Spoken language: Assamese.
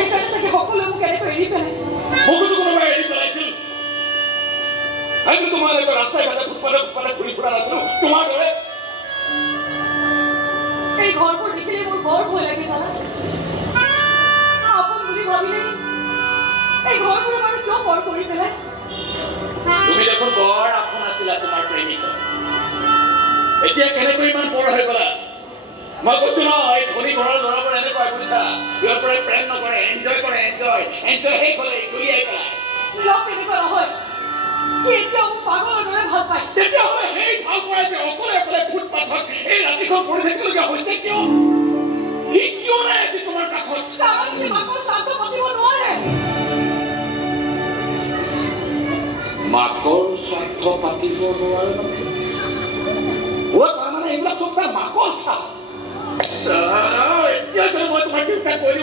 এইকাৰণে চাগে সকলোৱে মোক এনেকৈ এৰি পেলাই মোকতো কোনোবাই এৰি পেলাইছিল আমি তোমাৰ এবাৰ ৰাস্তাই ঘাটে ফুটপাথে ঘূৰি ফুৰা নাছিলো তোমাৰ দৰে এই ঘৰবোৰ দেখিলে মোৰ বৰ ভয় লাগে জানা আপোন বুলি ভাবিলে এই ঘৰবোৰ বাৰু কিয় পৰ কৰি পেলাই তুমি দেখোন বৰ আপোন আছিলা তোমাৰ প্ৰেমিকা এতিয়া কেনেকৈ ইমান পৰ হৈ গলা মই কৈছো ন এই ধনী ঘৰৰ ল'ৰাবোৰ এনেকুৱা বুজিছা ইয়াৰ পৰা প্ৰেম নকৰে এনজয় কৰে এনজয় শেষ হ'লে গুলিয়াই পেলাই লগ তেনেকুৱা নহয় এতিয়াও মোক পাগলৰ দৰে ভাল পায় তেতিয়াহ'লে সেই ভাল পায় যে অকলে অকলে ফুটপাথত এই ৰাতিখন পৰি থাকিবলগীয়া হৈছে কিয় সি কিয় নাই আজি তোমাৰ কাষত কাৰণ সি মাকৰ শ্ৰাদ্ধ পাতিব নোৱাৰে মাকৰ শ্ৰাদ্ধ পাতিব নোৱাৰে তাৰমানে এইবিলাক চব তাৰ মাকৰ চাহ এতিয়া যদি মই তোমাৰ দেউতাক কৈ